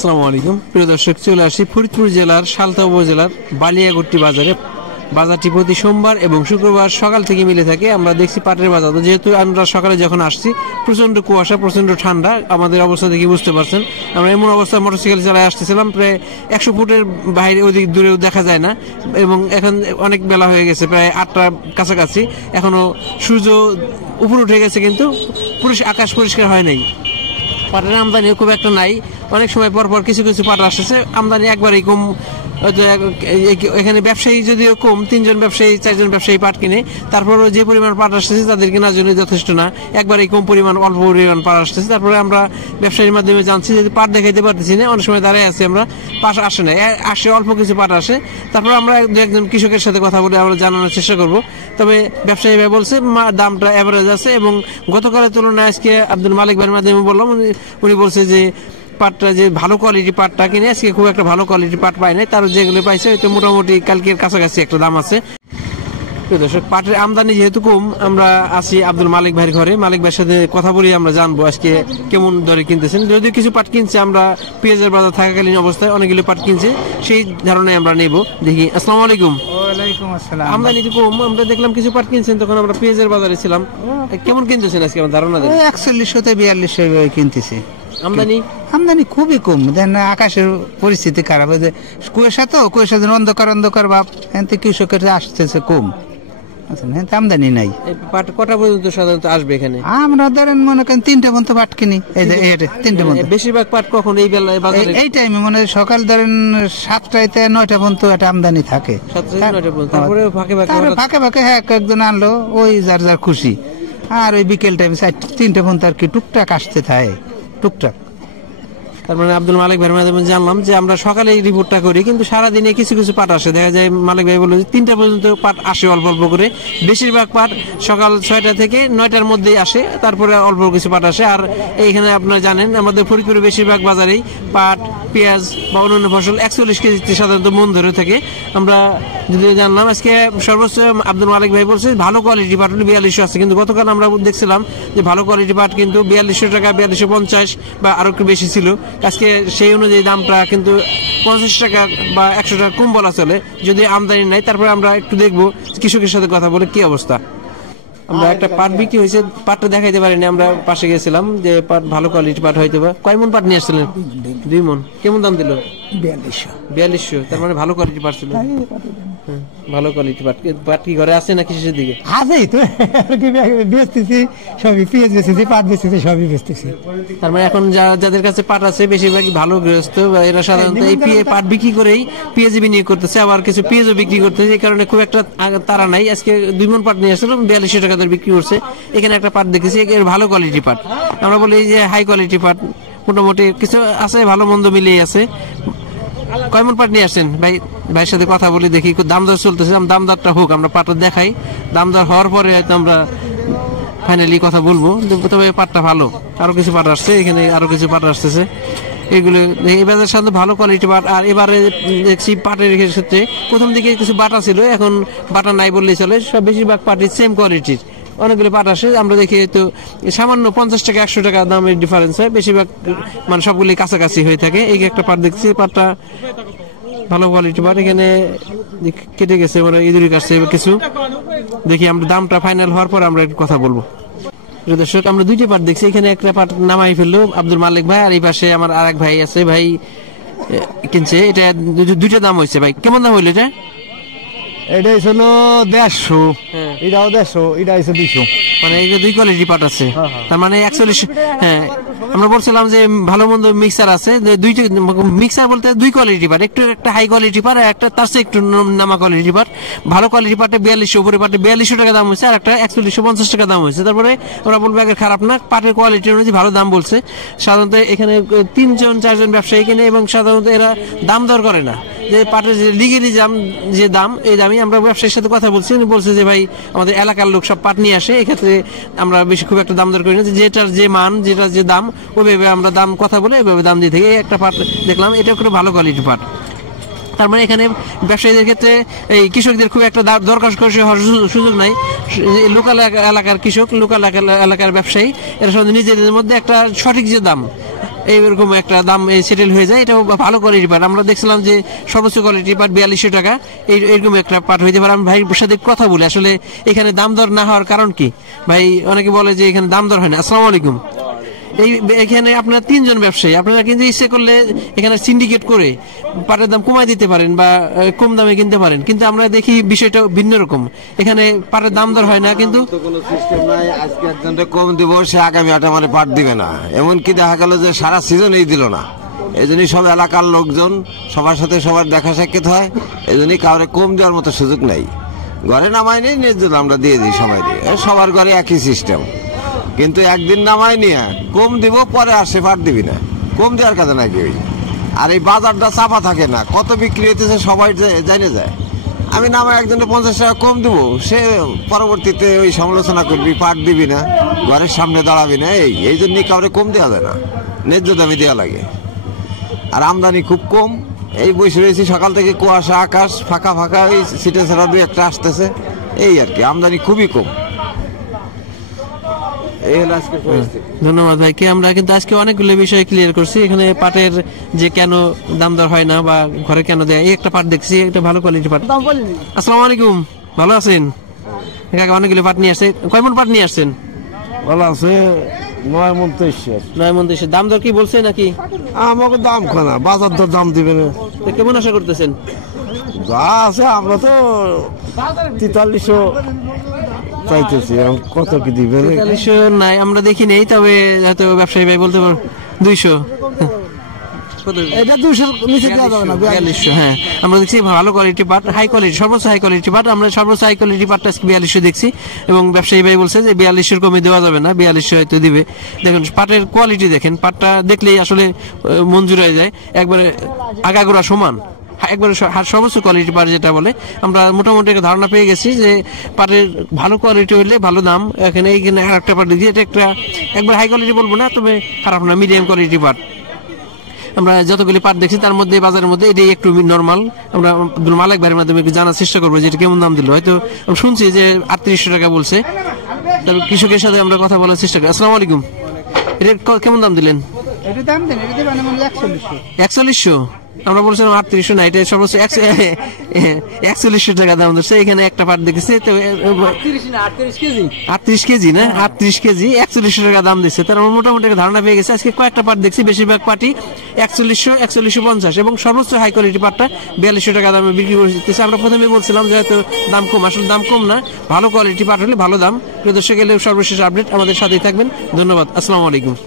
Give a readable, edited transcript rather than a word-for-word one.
আসসালামু আলাইকুম প্রিয় দর্শক, চলে আসি ফরিদপুর জেলার সালতা উপজেলার বালিয়াগট্টি বাজারে। বাজারটি প্রতি সোমবার এবং শুক্রবার সকাল থেকে মিলে থাকে। আমরা দেখছি পাটের বাজার, যেহেতু আমরা সকালে যখন আসছি প্রচন্ড কুয়াশা, প্রচন্ড ঠান্ডা, আমাদের অবস্থা দেখে বুঝতে পারছেন। আমরা এমন অবস্থায় মোটরসাইকেল চালায় আসতেছিলাম, প্রায় 100 ফুটের বাইরে ওদিক দূরেও দেখা যায় না। এবং এখন অনেক বেলা হয়ে গেছে, প্রায় 8টার কাছাকাছি, এখনো সূর্য উপর উঠে গেছে, কিন্তু আকাশ পরিষ্কার হয় নাই। পাটের আমদানি খুব একটা নাই, অনেক সময় পর পর কিছু কিছু পাট আসতেছে, আমদানি একবারেই কম। এখানে ব্যবসায়ী যদিও কম, 3জন ব্যবসায়ী 4জন ব্যবসায়ী পাট কিনে, তারপরেও যে পরিমাণ পাট আসতেছে তাদের কেনার জন্য যথেষ্ট না, একবারেই কম পরিমাণ, অল্প পরিমাণ পাট আসতেছে। তারপরে আমরা ব্যবসায়ীর মাধ্যমে জানছি যে পাট দেখাইতে পারতেছি না, অনেক সময় দাঁড়ায় আছে, আমরা পাশ আসে না, আসে অল্প কিছু পাট আসে। তারপরে আমরা একজন কৃষকের সাথে কথা বলে আমরা জানানোর চেষ্টা করব। তবে ব্যবসায়ী ভাই বলছে দামটা অ্যাভারেজ আছে, এবং গতকালের তুলনায় আজকে আব্দুল মালিক ভাইয়ের মাধ্যমে বললাম, উনি বলছে যে পাটটা যে ভালো কোয়ালিটি পাটটা কিনে আজকে খুব একটা ভালো কোয়ালিটি পাট পায় নাই, তার যেগুলো পাইছে হয়তো মোটামুটি কালকের কাছাকাছি একটা দাম আছে। দর্শক, পাটের আমদানি যেহেতু কম, আমরা আছি আব্দুল মালিক ভাইয়ের ঘরে। মালিক ভাইয়ের সাথে কথা বলি, আমরা জানবো আজকে কেমন দরে কিনতেছেন। যদিও কিছু পাট কিনছে, আমরা পেঁয়াজের বাজার থাকাকালীন অবস্থায় অনেকগুলো পাট কিনছে, সেই ধারণায় আমরা নেব। দেখি। আসসালামু আলাইকুম। ওয়ালাইকুম আসসালাম। আমদানি তো কম, আমরা দেখলাম কিছু পাট কিনছেন, তখন আমরা পেঁয়াজের বাজারে ছিলাম। কেমন কিনতেছেন আজকে, আমার ধারণা দেন। 4100 থেকে 4200 কিনতেছি। আমদানি খুবই কম, দেন আকাশের পরিস্থিতি খারাপ, কুয়াশা তো, কুয়াশা অন্ধকার ভাব, এতে কৃষকের আসতেছে কম, আমদানি নাই। পাট কটা পর্যন্ত সাধারণত আসবে এখানে? আমরা ধরেন মনে করেন 3টা পর্যন্ত পাট কিনি। এই যে 3টা পর্যন্ত। বেশিরভাগ পাট কখন এই বেলায় বাজারে? এই টাইমে মানে সকাল ধরেন 7টা 9টা পর্যন্ত একটা আমদানি থাকে। তারপরে ফাঁকে ফাঁকে একজন আনলো, ওই যার যার খুশি। আর ওই বিকেল টাইমে 3টা পর্যন্ত আর কি টুকটাক আসতে থাকে, টুকটাক। তার মানে আব্দুল মালিক ভাইয়ের মাধ্যমে জানলাম যে আমরা সকালে এই রিপোর্টটা করি, কিন্তু সারাদিনে কিছু কিছু পাট আসে। দেখা যায় মালিক ভাই বলল 3টা পর্যন্ত পাট আসে অল্প অল্প করে। বেশিরভাগ পাট সকাল 6টা থেকে 9টার মধ্যেই আসে, তারপরে অল্প কিছু পাট আসে। আর এইখানে আপনারা জানেন আমাদের ফরিদপুরে বেশিরভাগ বাজারেই পাট, পেঁয়াজ বা অন্যান্য ফসল 41 কেজিতে সাধারণত মন ধরে থাকে। আমরা যদি জানলাম আজকে সর্বোচ্চ আব্দুল মালিক ভাই বলছে ভালো কোয়ালিটি পাট 4200 আছে, কিন্তু গতকাল আমরা দেখছিলাম যে ভালো কোয়ালিটি পাট কিন্তু 4200 টাকা, 4250 বা আরো একটু বেশি ছিল। আজকে সেই অনুযায়ী দামটা কিন্তু 50 টাকা বা 100 টাকা কম বলা চলে, যদি আমদানি নাই। তারপরে আমরা একটু দেখবো কৃষকের সাথে কথা বলে কি অবস্থা। আমরা একটা পাট বিক্রি হয়েছে, পাটটা দেখাইতে পারিনি, আমরা পাশে গেছিলাম যে পাট ভালো কোয়ালিটি পাট হয়তো বা। কয় মন পাট নিয়ে আসছিলেন? 2 মন। কেমন দাম দিল? 4200। তার মানে ভালো কোয়ালিটি পাট ছিল। ভালো কোয়ালিটি পাট। পাট কি ঘরে আছে নাকি শেষের দিকে? আছেই তো, বেচতেছি সবই, পেঁয়াজ বেচতেছি, পাট বেচতেছি, সবই বেচতেছি। তার মানে এখন যাদের কাছে পাট আছে বেশিরভাগই ভালো গৃহস্থ, এরা সাধারণত এই পাট বিক্রি করেই পেঁয়াজ বিনিয়োগ করতেছে, আবার কিছু পেঁয়াজও বিক্রি করতেছে। এই কারণে খুব একটা তারা নাই। আজকে 2 মন পাট নিয়ে আসছিলাম, 4200 টাকা ধরে বিক্রি করছে। এখানে একটা পাট দেখেছি, ভালো কোয়ালিটি পাট। আমরা বলি যে হাই কোয়ালিটি পাট, মোটামুটি কিছু আছে, ভালো মন্দ মিলিয়ে আছে। কয় মন পাট নিয়ে আসছেন ভাই? ভাইয়ের সাথে কথা বলি, দেখি দাম দর চলতেছে, দাম দরটা হোক, আমরা পাটটা দেখাই। দাম দর হওয়ার পরে হয়তো আমরা ফাইনালি কথা বলবো। তবে পাটটা ভালো, আরো কিছু পাট আসছে, এখানে আরো কিছু পাট আসতেছে। এগুলো এবার সাধারণত ভালো কোয়ালিটি পাট। আর এবারে দেখছি পাটের ক্ষেত্রে প্রথম দিকে কিছু বাটা ছিল, এখন বাটা নাই বললেই চলে। সব বেশিরভাগ পাটের সেম কোয়ালিটির অনেকগুলো পাট আসে। আমরা দেখি তো সামান্য 50 টাকা 100 টাকা দামের ডিফারেন্স হয়, বেশিরভাগ মানে সবগুলি কাছাকাছি হয়ে থাকে। এই একটা পাট দেখছি, পাটটা ভালো কোয়ালিটি পাট। এখানে কেটে গেছে, মানে ইঁদুরি কাটছে কিছু। দেখি আমরা দামটা ফাইনাল হওয়ার পর আমরা একটু কথা বলবো। দর্শক, আমরা 2টি পাট দেখছি, এখানে একটা পাট নামাই ফেললো আব্দুল মালিক ভাই, আর এই পাশে আমার আরেক ভাই আছে, ভাই কিনছে। এটা 2টা দাম হয়েছে। ভাই কেমন দাম হইলো এটা? এটা হলো 150, এটাও 150, এটা হচ্ছে 200। মানে এই যে 2 কোয়ালিটি পাট আছে, তার মানে 41। হ্যাঁ, আমরা বলছিলাম যে ভালো মন্দ মিক্সার আছে, 2টি মিক্সার বলতে 2 কোয়ালিটি পাট, একটা হাই কোয়ালিটি পাট আর একটা তার চেয়ে একটু নামা কোয়ালিটি পাট। ভালো কোয়ালিটি পাটে 4200, উপরে পাটে 4200 টাকা দাম হয়েছে, আর একটা 4150 টাকা দাম হয়েছে। তারপরে আমরা বলবো আগে খারাপ না, পাটের কোয়ালিটি অনুযায়ী ভালো দাম বলছে। সাধারণত এখানে 3জন 4জন ব্যবসায়ী কিনে, এবং সাধারণত এরা দাম দর করে না, যে পাটের যে লিগেলি যে দাম, এই দামই। আমরা ব্যবসায়ীর সাথে কথা বলছি, উনি বলছে যে ভাই আমাদের এলাকার লোক সব পাট নিয়ে আসে, এক্ষেত্রে আমরা বেশি খুব একটা দাম দর করি না, যেটার যে মান, যেটা যে দাম, ওইভাবে আমরা দাম কথা বলে এভাবে দাম দিয়ে থাকি। একটা পাট দেখলাম, এটা খুব ভালো কোয়ালিটি পাট। তার মানে এখানে ব্যবসায়ীদের ক্ষেত্রে এই কৃষকদের খুব একটা দর কষাকষি হওয়ার সুযোগ নাই। লোকাল এলাকার কৃষক, লোকাল এলাকার ব্যবসায়ী, এরা সব নিজেদের মধ্যে একটা সঠিক যে দাম, এইরকম একটা দাম সেটেল হয়ে যায়, এটাও ভালো কোয়ালিটি পাট। আমরা দেখছিলাম যে সর্বোচ্চ কোয়ালিটি পাট 4200 টাকা, এইরকম একটা পাট হইতে পারে। আমি ভাইয়ের সাথে কথা বলি, আসলে এখানে দাম দর না হওয়ার কারণ কি? ভাই অনেকে বলে যে এখানে দাম দর হয় না। আসসালামু আলাইকুম। এখানে আপনারা 3 জন ব্যবসায়ী, আপনারা কিন্তু ইচ্ছে করলে এখানে সিন্ডিকেট করে পাটের দাম কমাই দিতে পারেন বা কম দামে কিনতে পারেন, কিন্তু আমরা দেখি বিষয়টা ভিন্ন রকম। এখানে পাটের দাম দর হয় না, কিন্তু কোনো সিস্টেম নাই। আজকে একজনটা কম দিব, সে আগামী হাটে মানে পাট দিবে না। এমনকি দেখা গেল যে সারা সিজনেই দিল না। এই জন্যই সব এলাকার লোকজন সবার সাথে সবার দেখা সাক্ষাৎ হয়, এই জন্যই কাউরে কম দেওয়ার মতো সুযোগ নাই। ঘরে নামাই নেই, ন্যায্য আমরা দিয়ে দিই সবাই দিয়ে, সবার ঘরে একই সিস্টেম। কিন্তু একদিন নামাই নিয়ে কম দিব, পরে আর সে পাট দিবি না, কম দেওয়ার কাজে নাই কেউই। আর এই বাজারটা চাপা থাকে না, কত বিক্রি হইতেছে সবাই জানে যায়। আমি নামায় একজনে 50 টাকা কম দিব, সে পরবর্তীতে ওই সমালোচনা করবি, পাট দিবি না, ঘরের সামনে দাঁড়াবি না। এই জন্যই কাউরে কম দেওয়া যায় না, ন্যায্য দামে দেওয়া লাগে। আর আমদানি খুব কম। এই বসে রয়েছি সকাল থেকে, কুয়াশা, আকাশ ফাঁকা ফাঁকা, ওই সিটে ছাড়া 2-1টা আসতেছে, এই আর কি। আমদানি খুবই কম। এই হলো আজকের পরিস্থিতি। ধন্যবাদ ভাইকে। আমরা কিন্তু আজকে অনেকগুলো বিষয় ক্লিয়ার করছি। এখানে পাটের যে কেন দাম দর হয় না বা ঘরে কেন দেয়, এই একটা পাট দেখছি, একটা ভালো কোয়ালিটি পাট। আসসালামু আলাইকুম, ভালো আছেন? কাকা অনেকগুলো পাট নিয়ে আসছে, কয় মন পাট নিয়ে আসছেন? ভালো আছে 9 মণ 23। 9 মন 23। দাম দর কি বলছে নাকি? আমাকে দাম খানা, বাজার দর দাম দিবে না। তো কেমন আশা করতেছেন? যা আছে আমরা তো 4300 চাইতেছি, কত কি দিবে? 4300 নাই, আমরা দেখি নেই, তবে হয়তো ব্যবসায়ী ভাই বলতে পারবো 200। এটা 200 নিচে দেওয়া যাবে না। 4200। হ্যাঁ, আমরা দেখছি ভালো কোয়ালিটি পাট, হাই কোয়ালিটি, সর্বোচ্চ হাই কোয়ালিটি পাট। আমরা সর্বোচ্চ হাই কোয়ালিটি পাটটা 4200 দেখছি, এবং ব্যবসায়ী ভাই বলছে যে 4200 কমে দেওয়া যাবে না, 4200 হয়তো দিবে। দেখুন পাটের কোয়ালিটি দেখেন, পাটটা দেখলেই আসলে মঞ্জুর হয়ে যায়, একবারে আগাগোড়া সমান, একবারে সর্বোচ্চ কোয়ালিটি পাট যেটা বলে। আমরা মোটামুটি একটা ধারণা পেয়ে গেছি যে পাটের ভালো কোয়ালিটি হলে ভালো দাম। এইখানে একটা পাট দেখি, এটা একটা একবার হাই কোয়ালিটি বলবো না, তবে খারাপ না, মিডিয়াম কোয়ালিটি পাট। আমরা যতগুলি পাট দেখছি তার মধ্যে বাজারের মধ্যে এটাই একটু নরমাল। আমরা আব্দুল মালিক ভাইয়ের মাধ্যমে একটু জানার চেষ্টা করবো যে এটা কেমন দাম দিল। হয়তো শুনছি যে 3800 টাকা বলছে, তবে কৃষকের সাথে আমরা কথা বলার চেষ্টা করি। আসসালামু আলাইকুম। এটা কেমন দাম দিলেন? এটা দাম দেন, এটা দিবেন মানে 4100। 4100? আমরা বলছিলাম 3800 না, এটা সর্বোচ্চ 4100 টাকা দাম দিচ্ছে। এখানে একটা পাট দেখেছে তো 38 কেজি না, 38 কেজি 4100 টাকা দাম দিচ্ছে। তার মোটামুটি একটা ধারণা পেয়ে গেছে। আজকে কয়েকটা পাট দেখছি, বেশিরভাগ পাটই 4100, 4150, এবং সর্বোচ্চ হাই কোয়ালিটি পাটটা 4200 টাকা দামে বিক্রি করতেছে। আমরা প্রথমে বলছিলাম যে হয়তো দাম কম, আসলে দাম কম না, ভালো কোয়ালিটি পাট হলে ভালো দাম। প্রিয় দর্শক, এলে সর্বশেষ আপডেট, আমাদের সাথেই থাকবেন। ধন্যবাদ। আসসালামু আলাইকুম।